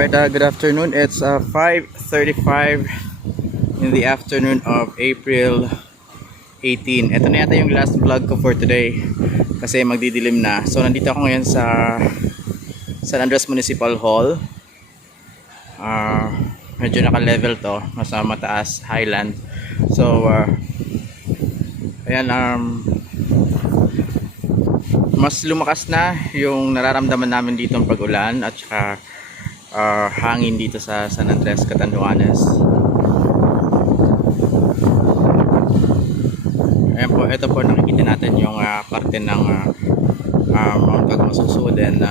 Alright, good afternoon. It's 5:35 in the afternoon of April 18. Ito na yata yung last vlog ko for today kasi magdidilim na. So nandito ako ngayon sa San Andres Municipal Hall. Medyo naka-level to, nasa mataas, highland. So ayan, mas lumakas na yung nararamdaman namin dito ng pag-ulan at saka hangin dito sa San Andres, Catanduanes. Ayan po, ito po nakikita natin yung parte ng Mount Cagmasuso, then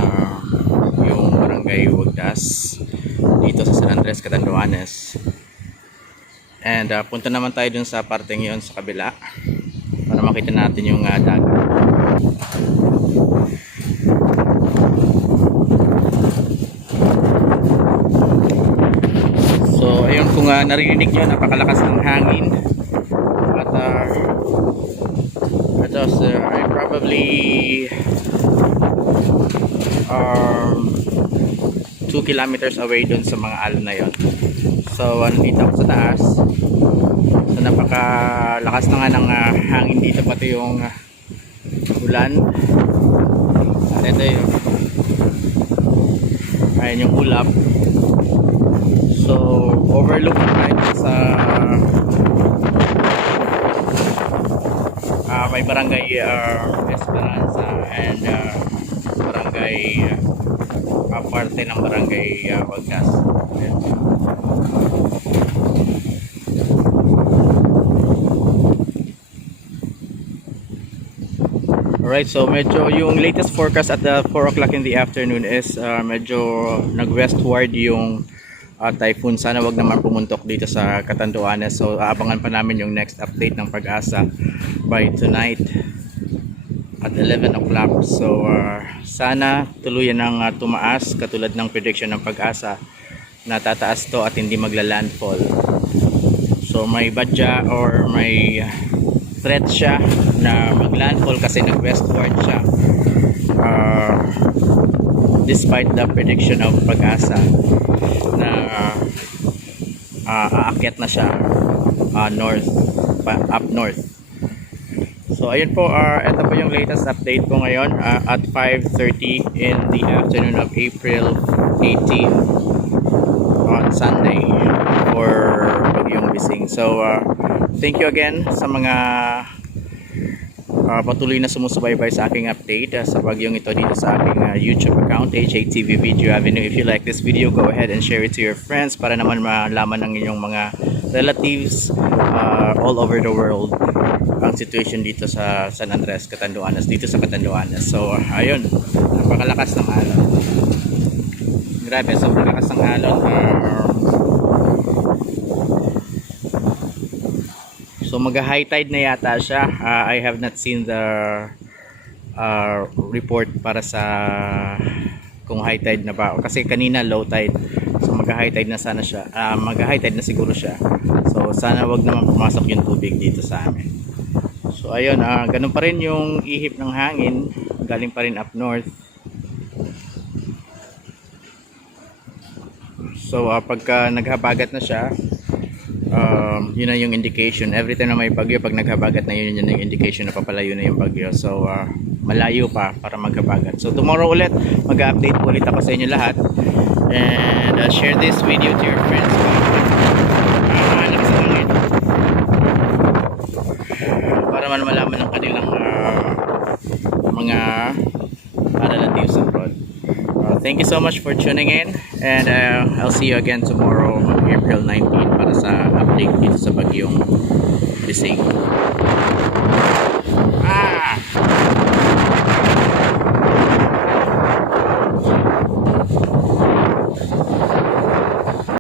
yung Barangay Wagdas dito sa San Andres, Catanduanes. And punta naman tayo dun sa parteng yun sa kabila para makita natin yung dagat. So ayun, kung naririnig nyo, napakalakas ng hangin at I probably 2 kilometers away dun sa mga alon na yon. So nandito ako sa taas, so napakalakas na nga ng hangin dito, pati yung ulan. At ito yung ayan yung ulap. So overlooking right sa may barangay Esperanza and barangay parte ng barangay Wagdas. Alright, so medyo yung latest forecast at 4 o'clock in the afternoon is medyo nag-westward yung typhoon. Sana wag naman pumuntok dito sa Catanduanes. So aabangan pa namin yung next update ng Pag-asa by tonight at 11 o'clock. So sana tuluyan ng tumaas katulad ng prediction ng Pag-asa na tataas to at hindi magla-landfall. So may badya or may threat siya na mag-landfall kasi nag-westward siya, despite the prediction of Pag-asa na aakyat na siya up north. So ayun po, ito po yung latest update po ngayon at 5:30 in the afternoon of April 18 on Sunday for Bagyong Bising. So thank you again sa mga patuloy na sumusubaybay sa aking update sa bagyong ito dito sa aking YouTube account, HATV Video Avenue. If you like this video, go ahead and share it to your friends para naman malaman ng inyong mga relatives all over the world ang situation dito sa San Andres, Catanduanes, dito sa Catanduanes. So ayun, napakalakas ng alon. Grabe, sobrang lakas ng alon. So mag-high tide na yata siya. I have not seen the report para sa kung high tide na ba, kasi kanina low tide. So mag-high tide na sana siya. Mag-high tide na siguro siya. So sana wag naman pumasok yung tubig dito sa amin. So ayun, ganun pa rin yung ihip ng hangin, galing pa rin up north. So pagka naghabagat na siya, yun na yung indication. Every time na may bagyo, pag naghabagat na yun yung indication na papalayo na yung bagyo. So malayo pa para maghabagat. So tomorrow ulit mag-update ulit ako sa inyo lahat, and share this video to your friends. Para man malaman ng kanilang mga relatives abroad. Thank you so much for tuning in, and I'll see you again tomorrow, April 19, para sa update dito sa Bagyong Bising.